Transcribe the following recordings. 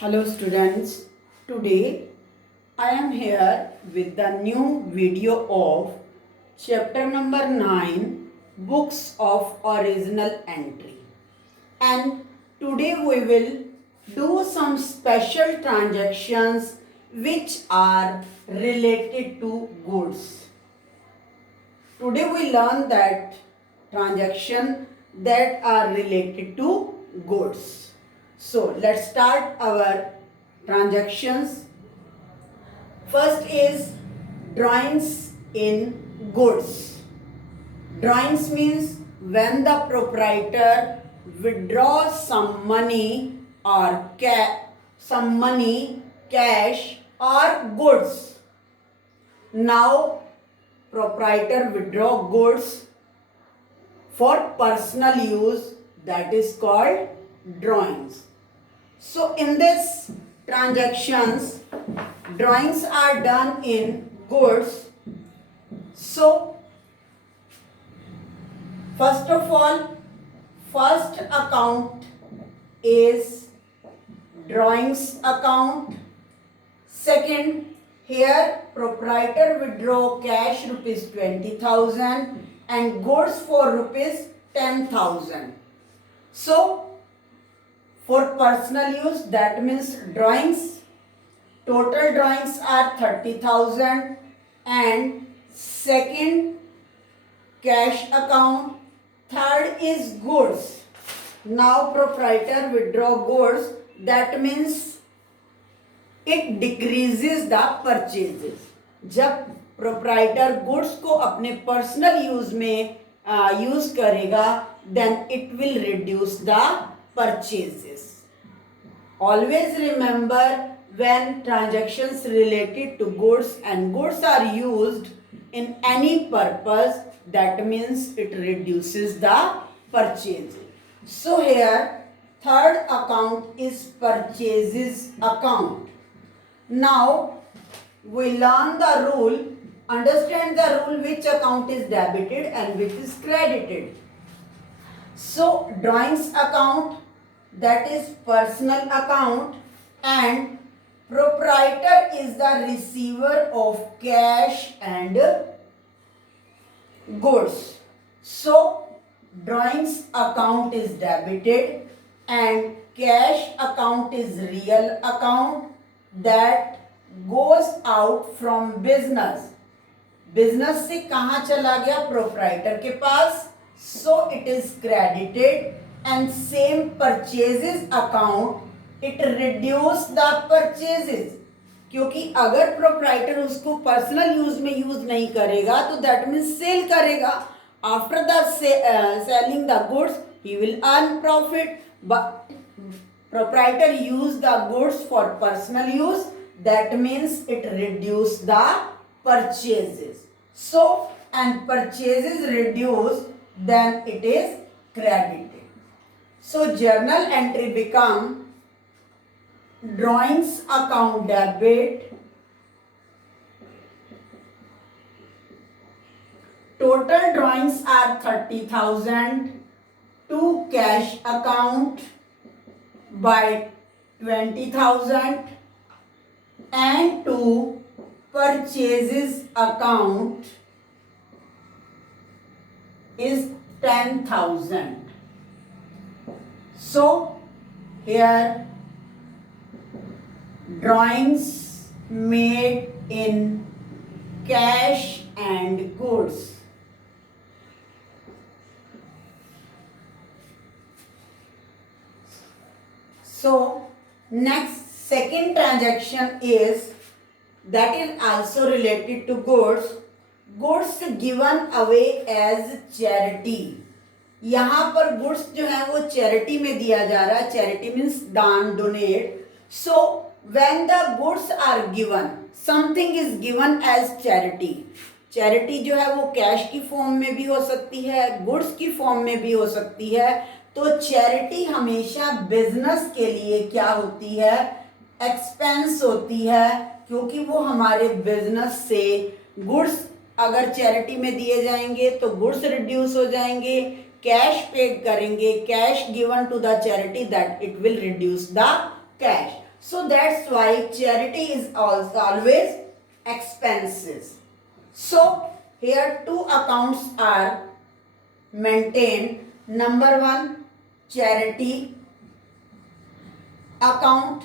Hello students, today I am here with the new video of chapter number 9 Books of Original Entry, and today we will do some special transactions which are related to goods. Today we learn that transaction that are related to goods. So let's start our transactions. First is drawings in goods. Drawings means when the proprietor withdraws some money or cash or goods. Now proprietor withdraw goods for personal use, that is called drawings. So in this transactions, drawings are done in goods. So first of all, first account is drawings account. Second, here proprietor withdraw cash rupees 20,000 and goods for rupees 10,000. So for personal use, that means drawings, total drawings are 30,000, and second cash account. Third is goods. Now proprietor withdraw goods, that means it decreases the purchases. जब proprietor goods को अपने personal use में use करेगा, then it will reduce the purchases. Always remember, when transactions related to goods and goods are used in any purpose, that means it reduces the purchases. So here third account is purchases account. Now we learn the rule, understand the rule which account is debited and which is credited. So drawings account, that is personal account, and proprietor is the receiver of cash and goods. So drawings account is debited and cash account is real account that goes out from business. Business से कहाँ चला गया? proprietor के पास. So it is credited, and same purchases account, it reduce the purchases. क्योंकि अगर proprietor उसको personal use में use नहीं करेगा तो that means sell करेगा. After the selling the goods, he will earn profit. But proprietor use the goods for personal use, that means it reduce the purchases. So and purchases reduce, then it is credited. So journal entry become drawings account debit, total drawings are 30,000 to cash account by 20,000 and to purchases account is 10,000. So here drawings made in cash and goods. So next second transaction is that is also related to goods. Goods given away as charity. यहाँ पर goods जो है वो charity में दिया जा रहा है. चैरिटी मीन्स दान, donate. So when the goods are given, something is given as charity. Charity जो है वो कैश की फॉर्म में भी हो सकती है, गुड्स की फॉर्म में भी हो सकती है. तो चैरिटी हमेशा बिजनेस के लिए क्या होती है? एक्सपेंस होती है, क्योंकि वो हमारे बिजनेस से गुड्स अगर चैरिटी में दिए जाएंगे तो गुड्स रिड्यूस हो जाएंगे, कैश पेड करेंगे, cash given to the charity, that it will reduce the cash. So that's why charity is also always expenses. So here two accounts are maintained. Number one, charity account,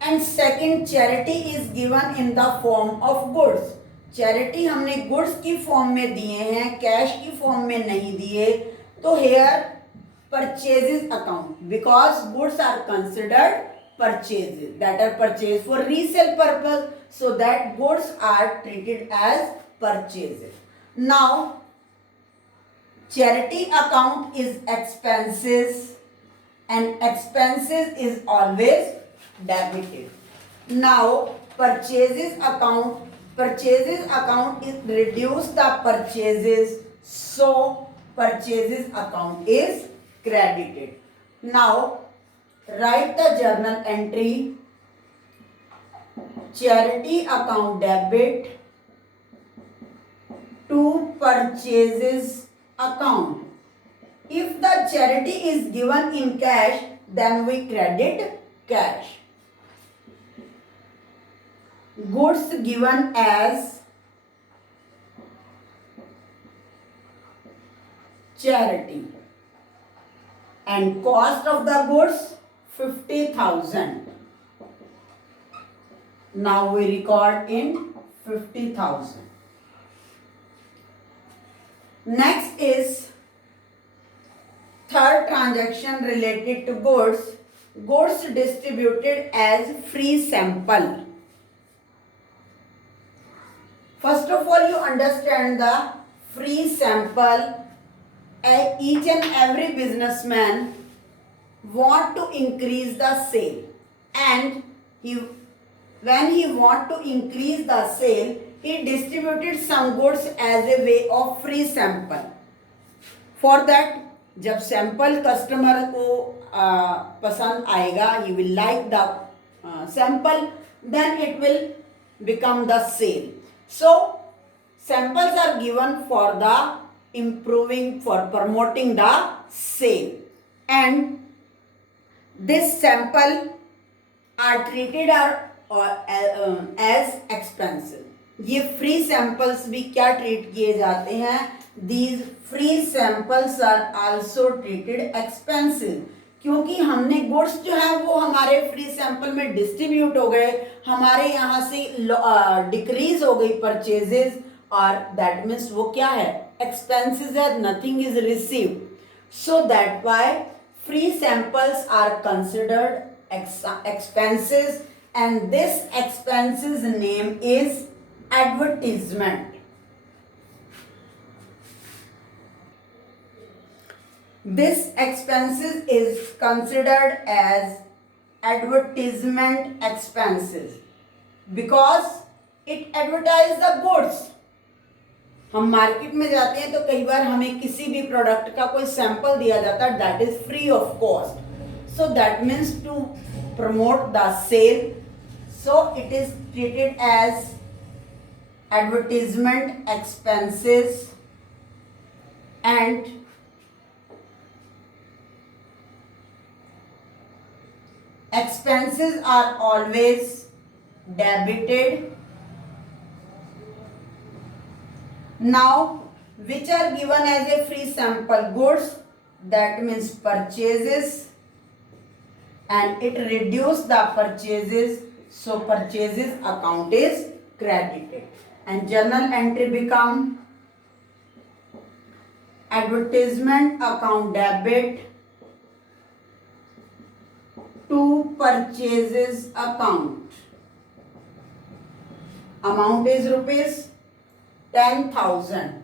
and second, charity is given in the form of goods. Charity हमने goods की form में दिए हैं, cash की form में नहीं दिए. तो here purchases account, because goods are considered purchases that are purchased for resale purpose, so that goods are treated as purchases. Now charity account is expenses, and expenses is always debited. Now purchases account is reduce the purchases, so purchases account is credited. Now write the journal entry. Charity account debit to purchases account. If the charity is given in cash, then we credit cash. Goods given as charity, and cost of the goods 50,000. Now we record in 50,000. Next is third transaction related to goods. Goods distributed as free sample. First of all, you understand the free sample. Each and every businessman want to increase the sale, and when he want to increase the sale, he distributed some goods as a way of free sample. For that, जब sample customer को पसंद आएगा, he will like the sample, then it will become the sale. So samples are given for the for promoting the sale, and this sample are treated as expensive. ये free samples भी क्या treat किए जाते हैं? These free samples are also treated expensive, क्योंकि हमने goods जो है वो हमारे फ्री सैंपल में डिस्ट्रीब्यूट हो गए, हमारे यहाँ से डिक्रीज हो गई परचेजेस, और दैट मीन्स वो क्या है? एक्सपेंसेस है, nothing is received. So that why free samples are considered expenses, and this expenses name is advertisement. This expenses is considered as advertisement expenses because it advertise the goods. हम market में जाते हैं तो कई बार हमें किसी भी प्रोडक्ट का कोई सैंपल दिया जाता है, that is free of cost. So that means to promote the sale, so it is treated as advertisement expenses, and expenses are always debited. Now which are given as a free sample goods, that means purchases, and it reduced the purchases, so purchases account is credited, and journal entry become advertisement account debit to purchases account. Amount is rupees 10,000.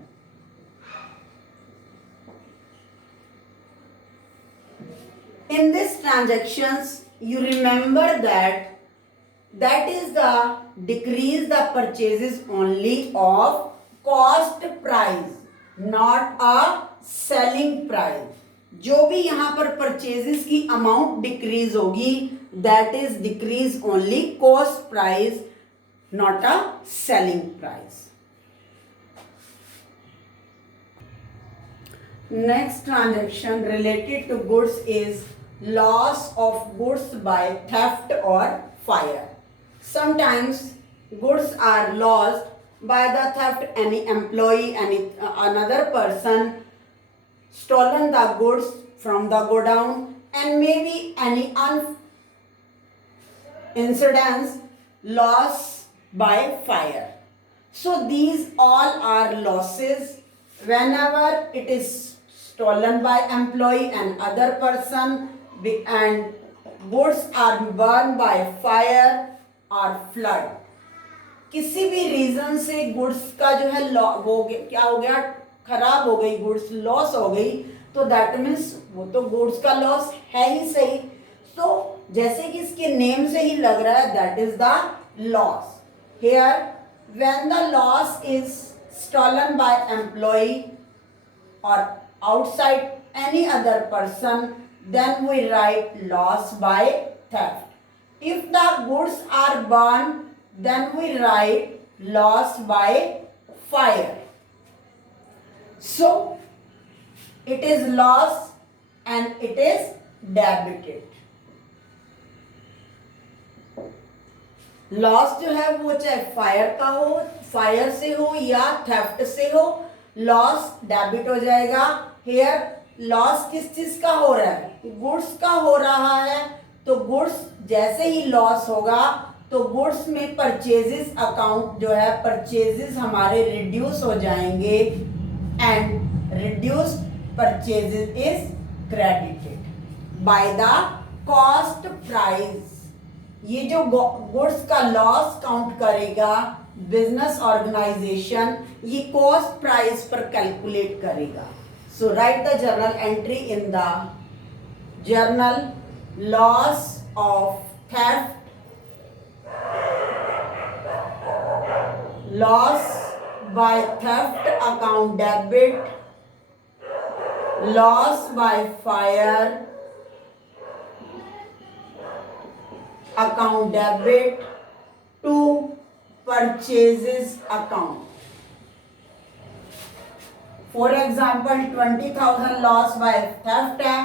In this transactions, you remember that is the decrease the purchases only of cost price, not a selling price. जो भी यहाँ पर purchases की amount decrease होगी, that is decrease only cost price, not a selling price. Next transaction related to goods is loss of goods by theft or fire. Sometimes goods are lost by the theft. Any employee, another person stolen the goods from the godown, and maybe any incidents loss by fire. So these all are losses whenever it is stolen by employee and other person, and goods are burned by fire or flood. किसी भी reason से goods का जो है हो गया, क्या हो गया, खराब हो गई, गुड्स लॉस हो गई, तो दैट मीन्स वो तो गुड्स का लॉस है ही सही. तो जैसे कि इसके नेम से ही लग रहा है, that is the loss. Here when the loss is stolen by employee or outside any other person, then we write loss by theft. If the goods are burned, then we write loss by fire. So it is loss and it is debited. Loss जो है वो चाहे fire का हो, fire से हो या theft से हो, लॉस डेबिट हो जाएगा. हेयर लॉस किस चीज का हो रहा है, गुड्स का हो रहा है. तो गुड्स जैसे ही लॉस होगा तो गुड्स में परचेजेस अकाउंट जो है, परचेजेस हमारे रिड्यूस हो जाएंगे and reduce purchases is credited by the cost price. ये जो गुड्स का लॉस काउंट करेगा बिजनेस ऑर्गेनाइजेशन, ये कॉस्ट प्राइस पर कैलकुलेट करेगा. So write the journal entry in the journal loss of theft, loss by theft account debit, loss by fire account debit to purchases account. For example 20,000 loss by theft है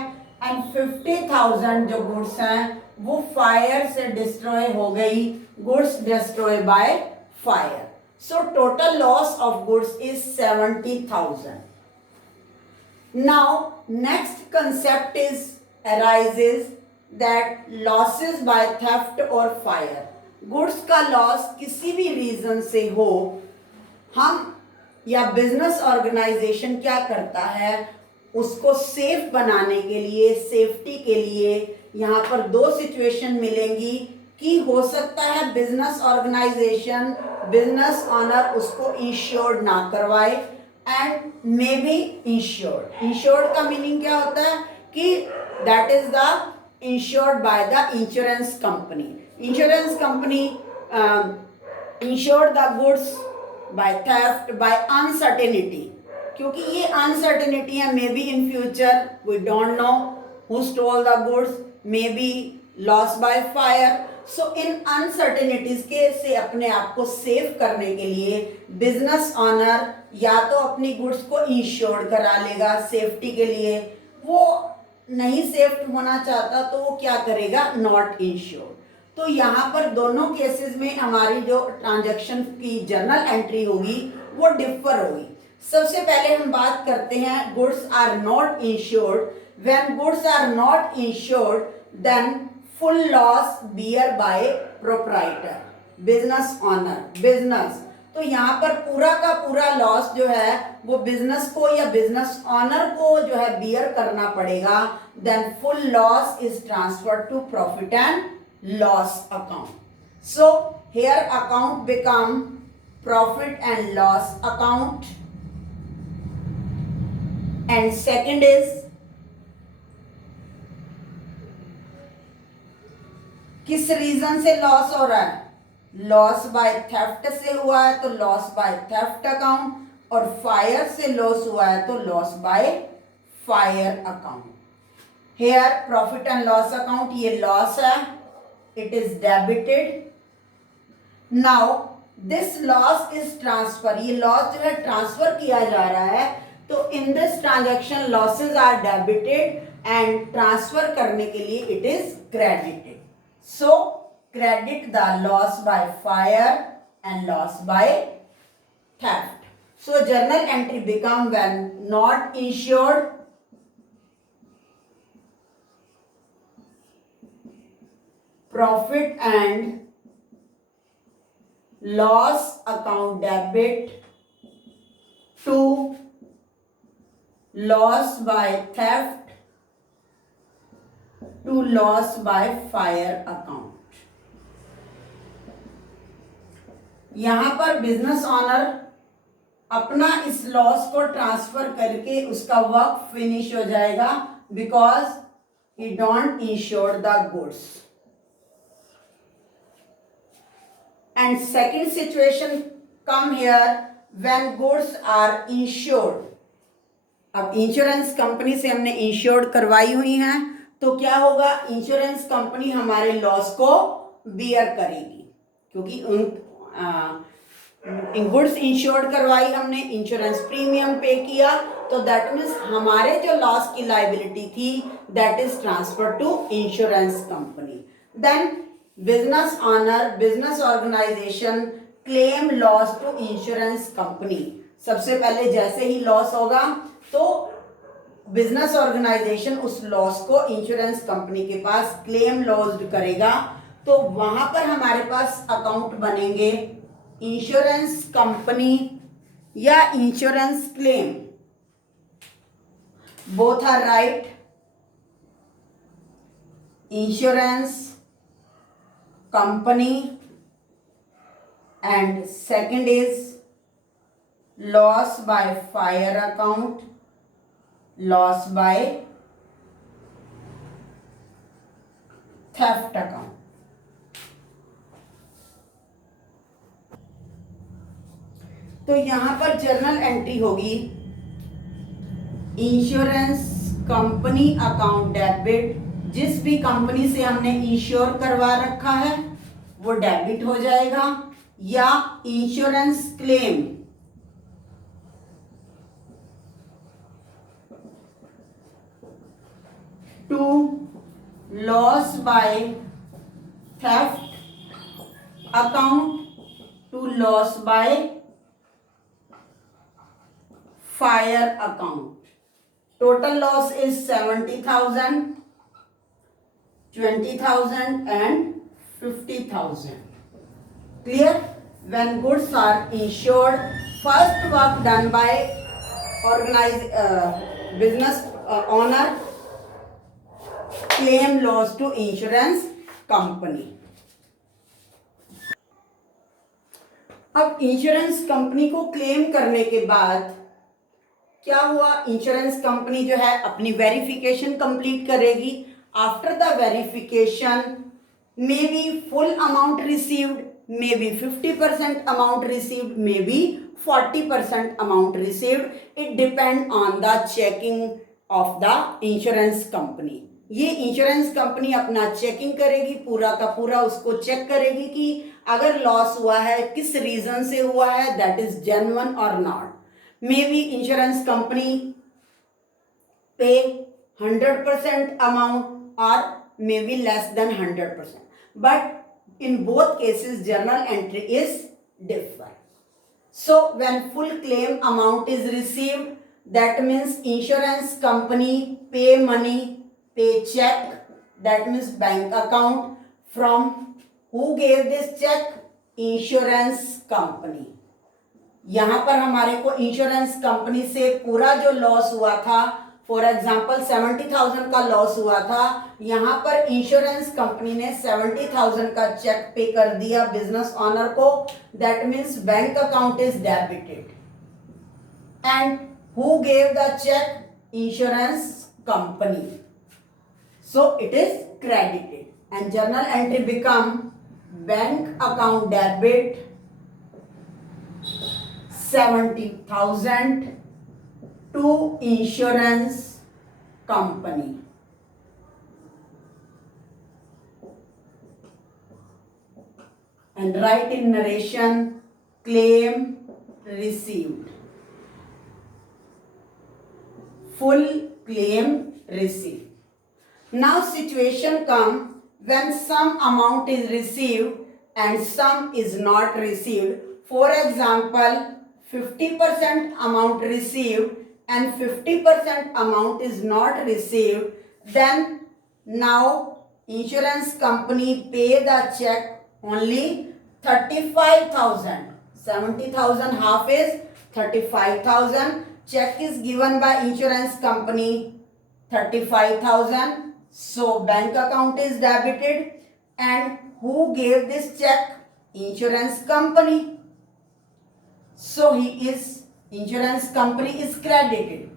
and 50,000 जो goods हैं वो fire से destroy हो गई, goods destroy by fire. So total loss of goods is 70,000. Now next concept is arises that losses by theft or fire. Goods का loss किसी भी रीजन से हो, हम या बिजनेस ऑर्गेनाइजेशन क्या करता है, उसको सेफ बनाने के लिए, सेफ्टी के लिए यहाँ पर दो सिचुएशन मिलेंगी कि हो सकता है बिजनेस ऑर्गेनाइजेशन, बिजनेस ऑनर उसको इंश्योर्ड ना करवाए and may be insured. Insured का मीनिंग क्या होता है कि that is the insured by the insurance company. Insurance company insured the goods by theft by uncertainty. क्योंकि ये uncertainty है, may be in future we don't know who stole the goods, may be lost by fire. So in uncertainties के से अपने आप को save करने के लिए बिजनेस ऑनर या तो अपनी गुड्स को इंश्योर्ड करा लेगा सेफ्टी के लिए, वो नहीं सेफ होना चाहता तो वो क्या करेगा, नॉट इंश्योर्ड. तो यहाँ पर दोनों केसेस में हमारी जो ट्रांजैक्शन की जर्नल एंट्री होगी वो डिफर होगी. सबसे पहले हम बात करते हैं goods are not insured. When goods are not insured then full loss bear by proprietor, business owner, business. तो यहाँ पर पूरा का पूरा लॉस जो है वो बिजनेस को या बिजनेस ऑनर को जो है बियर करना पड़ेगा. Then full loss is transferred to profit and loss account. So here account become profit and loss account. And second is किस रीजन से लॉस हो रहा है, लॉस बाय थेफ्ट से हुआ है तो लॉस बाय थेफ्ट अकाउंट, और फायर से लॉस हुआ है तो loss by fire account. Here profit and loss account, ये लॉस है, it is debited. Now this loss is transfer, ये लॉस जो है ट्रांसफर किया जा रहा है. तो in this transaction losses are debited and transfer करने के लिए it is credited. So credit the loss by fire and loss by theft. So journal entry become when not insured profit and loss account debit to loss by theft to loss by fire account. यहां पर business honour अपना इस loss को transfer करके उसका work finish हो जाएगा because he don't insure the goods. And second situation come here when goods are insured. अब इंश्योरेंस कंपनी से हमने इंश्योर्ड करवाई हुई हैं तो क्या होगा, इंश्योरेंस कंपनी हमारे लॉस को बियर करेगी क्योंकि गुड्स इंश्योर्ड करवाई हमने, इंश्योरेंस प्रीमियम पे किया, तो दैट मीन्स हमारे जो लॉस की लाइबिलिटी थी that is transfer to insurance company. Then business owner, business organisation claim loss to insurance company. सबसे पहले जैसे ही लॉस होगा तो बिजनेस ऑर्गेनाइजेशन उस लॉस को इंश्योरेंस कंपनी के पास क्लेम लॉज्ड करेगा. तो वहां पर हमारे पास अकाउंट बनेंगे इंश्योरेंस कंपनी या insurance claim. Both are right. Insurance company and second is loss by fire account, loss by theft account. तो यहां पर जर्नल एंट्री होगी इंश्योरेंस कंपनी अकाउंट डेबिट. जिस भी कंपनी से हमने इंश्योर करवा रखा है वो डेबिट हो जाएगा, या insurance claim to loss by theft account to loss by fire account. Total loss is 70,000, 20,000 and 50,000. Clear? When goods are insured, first work done by business owner claim loss to insurance company. अब insurance company को claim करने के बाद क्या हुआ, insurance company जो है अपनी वेरिफिकेशन कंप्लीट करेगी. After the verification may be full amount received, may be 50% amount received, may be 40% amount received. It depend on the checking of the insurance company. ये इंश्योरेंस कंपनी अपना checking करेगी, पूरा का पूरा उसको चेक करेगी कि अगर लॉस हुआ है किस रीजन से हुआ है, दैट इज जेन्युइन और not. Maybe insurance company pay 100% amount or maybe less than 100%. But in both cases, journal entry is different. So when full claim amount is received, that means insurance company pay money, pay check, that means bank account. From who gave this check? Insurance company. यहां पर हमारे को insurance company से पूरा जो loss हुआ था, for example 70,000 का लॉस हुआ था, यहां पर इंश्योरेंस कंपनी ने 70,000 का चेक पे कर दिया बिजनेस ऑनर को. That means bank account is debited. And who gave the cheque? Insurance company. So it is credited and journal entry become bank account debit 70,000 to insurance company. And write in narration, claim received. Full claim received. Now situation come when some amount is received and some is not received. For example, 50% amount received and 50% amount is not received. Then now insurance company pay the check only 35,000. 70,000 half is 35,000. Check is given by insurance company 35,000. So bank account is debited, and who gave this check? Insurance company. So insurance company is credited.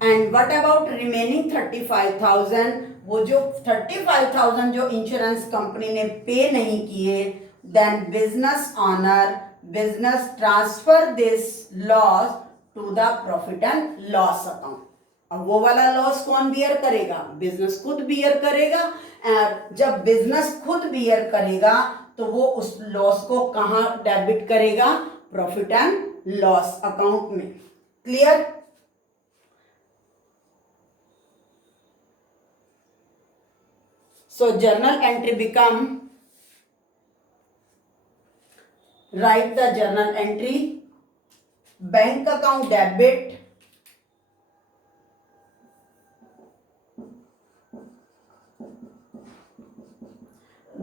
And what about remaining 35,000? वो जो 35,000 जो insurance company ने पे नहीं किए, then business owner business transfer this loss to the profit and loss account. अब वो वाला लॉस कौन बियर करेगा? बिजनेस खुद बियर करेगा। जब बिजनेस खुद बियर करेगा तो वो उस लॉस को कहाँ डेबिट करेगा? प्रॉफिट एंड लॉस अकाउंट में। Clear? So journal entry become, write the journal entry, bank account debit,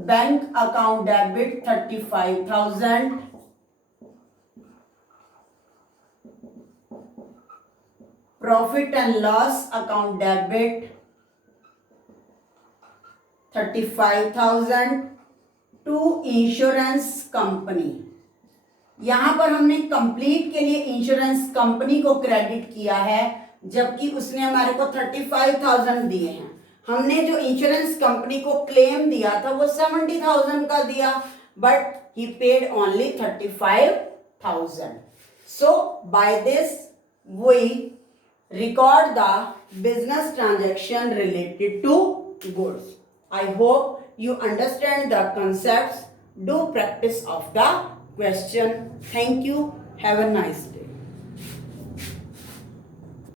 bank account debit 35,000, profit and loss account debit 35,000 to insurance company. यहां पर हमने कंप्लीट के लिए इंश्योरेंस कंपनी को credit किया है, जबकि उसने हमारे को 35,000 दिए हैं। हमने जो इंश्योरेंस कंपनी को क्लेम दिया था वो 70,000 का दिया, but he paid only 35,000। So by this we record the business transaction related to goods. I hope you understand the concepts. Do practice of the question. Thank you. Have a nice day.